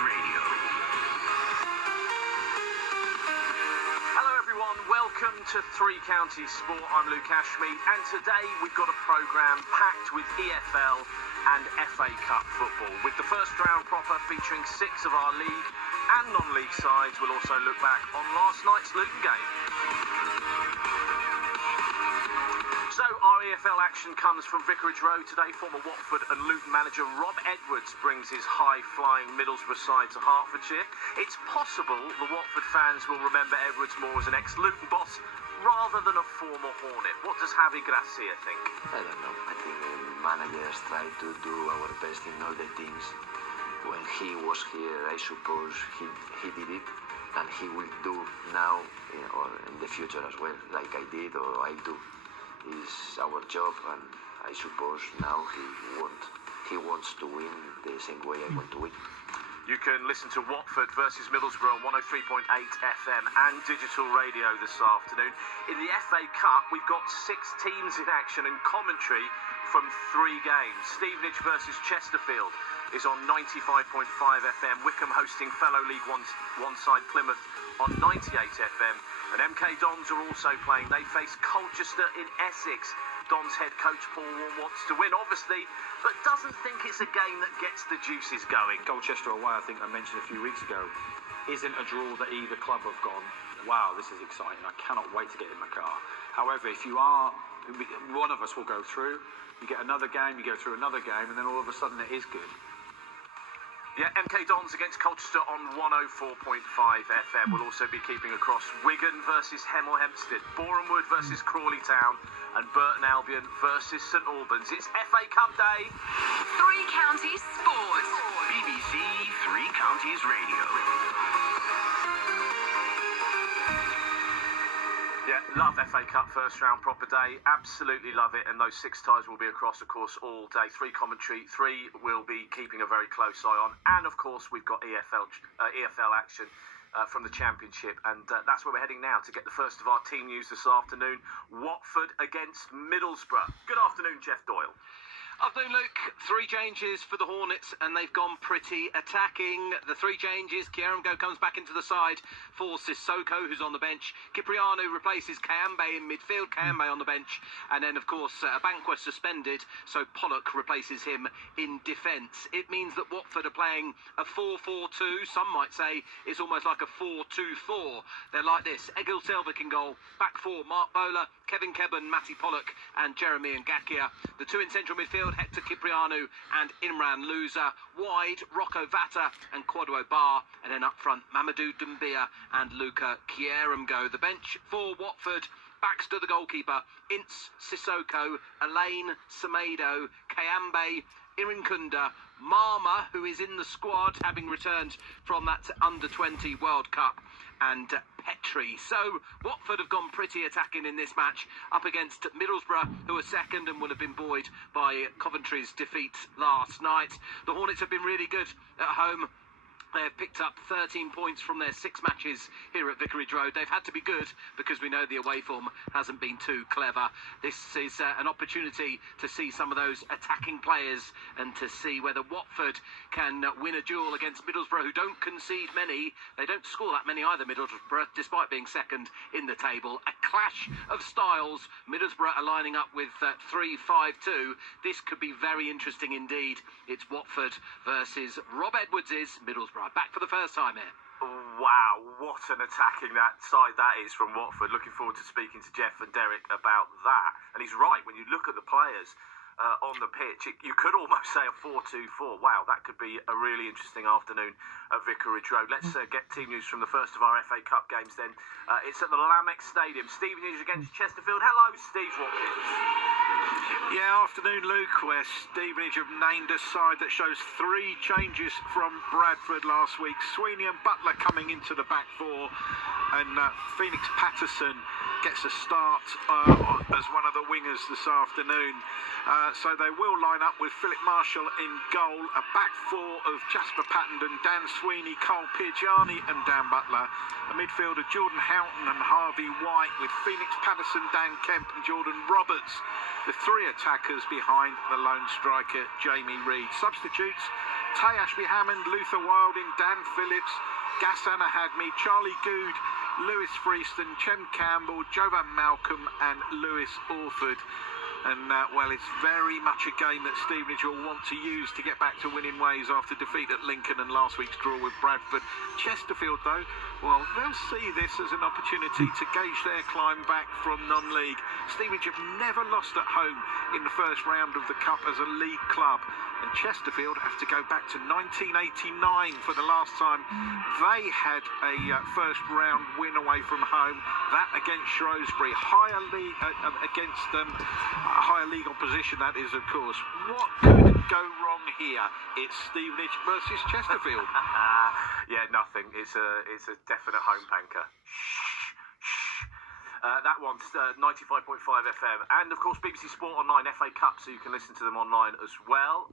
Radio. Hello everyone, welcome to Three Counties Sport. I'm Luke Ashmead, and today we've got a programme packed with EFL and FA Cup football, with the first round proper featuring 6 of our league and non-league sides. We'll also look back on last night's Luton game. So our EFL action comes from Vicarage Road today. Former Watford and Luton manager Rob Edwards brings his high-flying Middlesbrough side to Hertfordshire. It's possible the Watford fans will remember Edwards more as an ex-Luton boss rather than a former Hornet. What does Javi Gracia think? I don't know. I think managers try to do our best in all the teams. When he was here, I suppose he did it, and he will do now or in the future as well, like I did or I do. Is our job, and I suppose now he wants to win the same way I want to win. You can listen to Watford versus Middlesbrough on 103.8 FM and digital radio this afternoon. In the FA Cup, we've got 6 teams in action and commentary from 3 games. Stevenage versus Chesterfield is on 95.5 FM. Wickham hosting fellow League One side Plymouth on 98 FM. And MK Dons are also playing. They face Colchester in Essex. Dons head coach Paul Warne wants to win, obviously, but doesn't think it's a game that gets the juices going. Colchester away, I think I mentioned a few weeks ago, isn't a draw that either club have gone, wow, this is exciting, I cannot wait to get in my car. However, if you are, one of us will go through, you get another game, you go through another game, and then all of a sudden it is good. Yeah, MK Dons against Colchester on 104.5 FM. We'll also be keeping across Wigan versus Hemel Hempstead, Bournemouth versus Crawley Town, and Burton Albion versus St Albans. It's FA Cup day. Three Counties Sport. BBC Three Counties Radio. Yeah, love FA Cup first round proper day. Absolutely love it. And those 6 ties will be across, of course, all day. 3 commentary, 3 will be keeping a very close eye on. And, of course, we've got EFL action from the Championship. And that's where we're heading now to get the first of our team news this afternoon. Watford against Middlesbrough. Good afternoon, Jeff Doyle. Afternoon, Luke. 3 changes for the Hornets, and they've gone pretty attacking. The 3 changes, Kieramgo comes back into the side for Sissoko, who's on the bench. Cipriano replaces Kayambe in midfield, Kayambe on the bench. And then, of course, Abankwah suspended, so Pollock replaces him in defence. It means that Watford are playing a 4-4-2. Some might say it's almost like a 4-2-4. They're like this. Egil Selvik in goal. Back 4, Mark Bowler, Kevin Kebben, Matty Pollock, and Jeremy Ngakia. The 2 in central midfield, Hector Cipriano and Imran Louza. Wide, Rocco Vata and Kwadwo Bar. And then up front, Mamadou Doumbia and Luca Kieramgo. The bench for Watford: Baxter, the goalkeeper, Ince, Sissoko, Elaine, Semedo, Kayambe, Irinkunda, Marma, who is in the squad, having returned from that under-20 World Cup, and Petrie. So Watford have gone pretty attacking in this match up against Middlesbrough, who are second and will have been buoyed by Coventry's defeat last night. The Hornets have been really good at home. They have picked up 13 points from their 6 matches here at Vicarage Road. They've had to be good because we know the away form hasn't been too clever. This is an opportunity to see some of those attacking players and to see whether Watford can win a duel against Middlesbrough, who don't concede many. They don't score that many either, Middlesbrough, despite being second in the table. A clash of styles. Middlesbrough are lining up with 3-5-2. This could be very interesting indeed. It's Watford versus Rob Edwards' Middlesbrough. Back for the first time here. Wow, what an attacking that side that is from Watford. Looking forward to speaking to Jeff and Derek about that. And he's right, when you look at the players on the pitch, you could almost say a 4-2-4. Wow, that could be a really interesting afternoon at Vicarage Road. Let's get team news from the first of our FA Cup games then. It's at the Lamex Stadium. Stevenage against Chesterfield. Hello, Steve Watkins. Yeah, afternoon, Luke, where Stevenage have named a side that shows 3 changes from Bradford last week. Sweeney and Butler coming into the back 4, and Phoenix Patterson gets a start as one of the wingers this afternoon. So they will line up with Philip Marshall in goal, a back 4 of Jasper Pattenden, Dan Sweeney, Cole Piergiani and Dan Butler. A midfield of Jordan Houghton and Harvey White, with Phoenix Patterson, Dan Kemp and Jordan Roberts, the 3 attackers behind the lone striker Jamie Reid. Substitutes: Tay Ashby-Hammond, Luther Wilding, Dan Phillips, Ghassan Ahadmi, Charlie Good, Lewis Freeston, Chem Campbell, Jovan Malcolm and Lewis Orford. And, well, it's very much a game that Stevenage will want to use to get back to winning ways after defeat at Lincoln and last week's draw with Bradford. Chesterfield, though, well, they'll see this as an opportunity to gauge their climb back from non-league. Stevenage have never lost at home in the first round of the Cup as a league club. And Chesterfield have to go back to 1989 for the last time they had a first round win away from home. That against Shrewsbury, higher league against higher league opposition. That is, of course. What could go wrong here? It's Stevenage versus Chesterfield. Yeah, nothing. It's a definite home banker. That one's 95.5 FM, and of course BBC Sport Online FA Cup, so you can listen to them online as well.